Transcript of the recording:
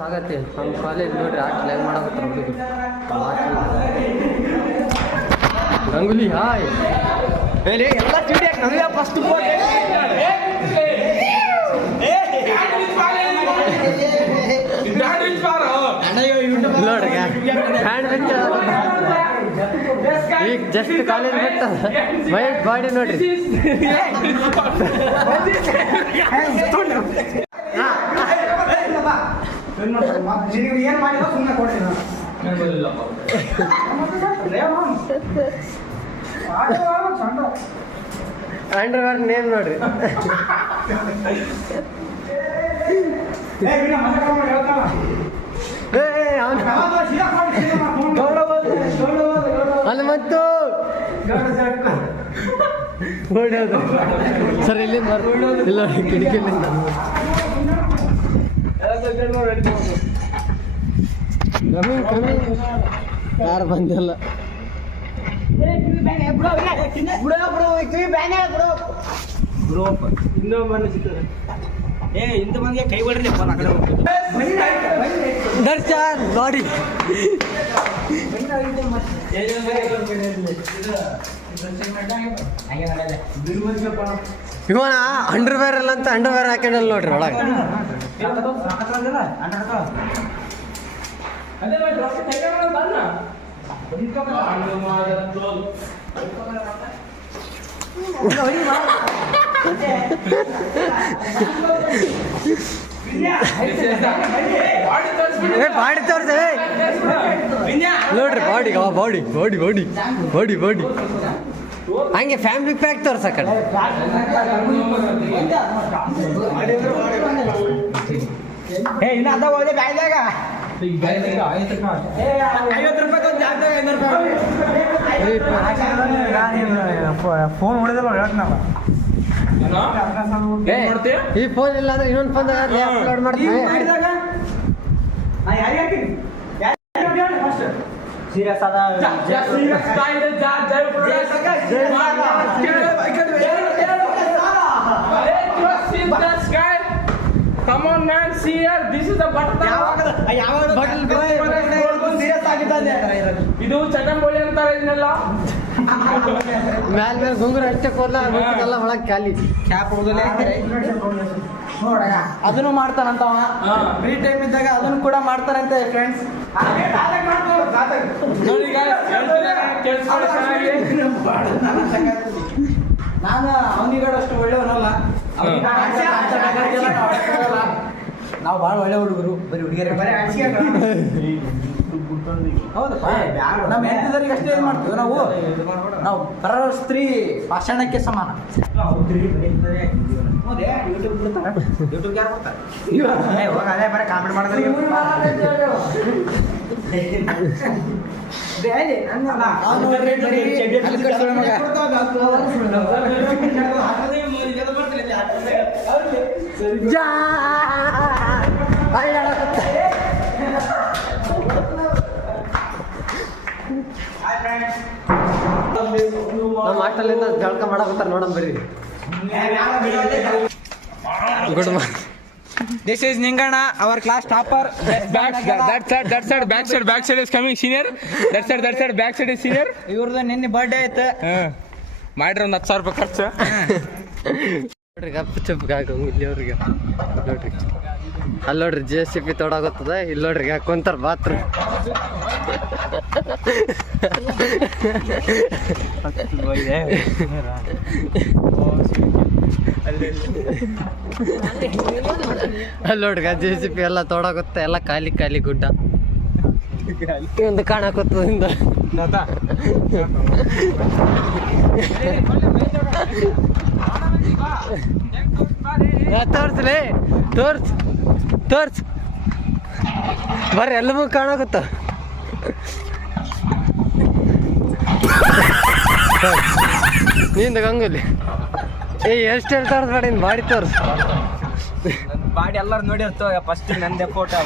ಆಗತ್ತೆ ನಮ್ಮ ಕಾಲೇಜ್ ನೋಡ್ರಿ ಆಟ ಹೆಂಗ್ ಮಾಡಕತ್ತಾರ ಹುಡುಗರು ಗಂಗುಲಿ ಹಾಯ್ ಎಲ್ಲ ಚೀಟಿ ಫಸ್ಟ್ ಈಗ ಜಸ್ಟ್ ಕಾಲೇಜ್ ಬಿಟ್ಟ ವೈಟ್ ಬಾಡಿ ನೋಡ್ರಿ ಏನ್ ಮಾಡಿಲ್ಲ ಸುಮ್ಮನೆ ಕೊಡ್ತೀನಿ ಅಂಡರ್ವೇರ್ ನೇಮ್ ನೋಡ್ರಿ ಅಲ್ಲಿ ಮತ್ತು ಓಡೋದು ಸರ್ ಇಲ್ಲಿ ಇಲ್ಲ ಕಿಟಕಿಲಿಂದ ಯಾರು ಬಂದಿಲ್ಲ ಇನ್ನೊಬ್ಬ ಸಿಗ್ತಾರೆ ಇಂಥ ಮಂದಿಗೆ ಕೈ ಹೊಡ್ರಿ ದರ್ಶನ್ ನೋಡಿ ಇವನ ಅಂಡರ್ವೇರ್ ಅಲ್ಲ ಅಂತ ಅಂಡರ್ವೇರ್ ಹಾಕೊಂಡಲ್ಲ ನೋಡ್ರಿ ಒಳಗೆ ಬಾಡಿ ತೋರ್ಸೇ ನೋಡ್ರಿ body body body body body body ಹಂಗೆ ಫ್ಯಾಮಿಲಿ ಪ್ಯಾಕ್ ತೋರ್ಸಕಡೆ ಇನ್ನ ಅದ ಹೋದೆ ಬ್ಯಾಗ್ದಾಗ ಫೋನ್ ಹೊಡೆದಲ್ಲ ಹೇಳ್ತಾನಲ್ಲ ಈ ಫೋನ್ ಇಲ್ಲ ಅಂದ್ರೆ ಇನ್ನೊಂದು ಫೋನ್ ಅಪ್ಲೋಡ್ ಮಾಡ್ತೀವಿ ಸೀರಿಯಸ್ ಅದ Come on man, see here, this is the button. ಇದು ಚಟಂಬೋಳಿ ಅಂತಾರೆ ಇದನ್ನೆಲ್ಲ ಮ್ಯಾಲ ಮೇಲೆ ಗುಂಗುರು ಅಷ್ಟೇ ಕೂದಲ ಒಳಗೆ ಖಾಲಿ ಕ್ಯಾಪ್ ಅದನ್ನು ಮಾಡ್ತಾನಂತ ಫ್ರೀ ಟೈಮ್ ಇದ್ದಾಗ ಅದನ್ನು ಕೂಡ ಮಾಡ್ತಾರಂತೆ ಫ್ರೆಂಡ್ಸ್. ನಾನು ಅವನಿಗಷ್ಟು ಒಳ್ಳೆಯವನಲ್ಲ, ನಾವು ಭಾಳ ಒಳ್ಳೆ ಹುಡುಗರು, ಬರೀ ಹುಡುಗಿಯರೇ ಹೌದಪ್ಪ. ನಮ್ಮ ಹೆಂಡತಿದರಿಗೆ ಅಷ್ಟೇ ಇದು ಮಾಡ್ತೀವಿ ನಾವು ಪರ ಸ್ತ್ರೀ ಭಾಷಣಕ್ಕೆ ಸಮಾನ. ಯೂಟ್ಯೂಬ್ ಯಾರು ಬರ್ತಾರೆ ಅದೇ ಬರೀ ಕಾಮೆಂಟ್ ಮಾಡಿದ್ರೆ ನಮ್ಮ ಹಾಸ್ಟೆಲಿಂದ ಜಳಕ ಮಾಡಕತ್ತಾರ ನೋಡಮ್ ಬರ್ರಿ. Good morning. This is Ningana, our class topper. Back side is coming senior. That side back side is senior. ಇವ್ರದ್ದು ನಿನ್ನೆ ಬರ್ಡೇ ಆಯ್ತು. ಮಾಡ್ರಿ ಒಂದು 10,000 ರೂಪಾಯಿ ಖರ್ಚು. ನೋಡ್ರಿ ಗಪ್ಪ ಚುಪ್ಪ ಇಲ್ಲಿ ಅವ್ರಿಗೆ ನೋಡ್ರಿ ಅಲ್ಲಿ ನೋಡ್ರಿ JCB ತೊಡಾಗುತ್ತದೆ. ಇಲ್ಲಿ ನೋಡ್ರಿ ಕುಂತಾರ ಬಾತ್ರೂಮ್. ಅಲ್ಲಿ ನೋಡ್ರಿ JCB ಎಲ್ಲ ತೊಡಾಗುತ್ತೆ, ಎಲ್ಲ ಖಾಲಿ ಖಾಲಿ ಗುಡ್ಡ ಒಂದು ಕಾಣಕತ್ತದಿಂದ ತೋರ್ಸ್ಲಿ ತೋರ್ಸ್ ಬರ್ರಿ ಎಲ್ಲವೂ ಕಾಣಕತ್ತ. ನಿಂದ ಗಂಗುಲಿ ಎಷ್ಟು ತೋರಿಸ್ಬೇಡ, ಬಾಡಿ ತೋರ್ಸ್. ಬಾಡಿ ಎಲ್ಲರೂ ನೋಡಿರ್ತವ, ಫಸ್ಟ್ ನಂದೇ ಫೋಟೋ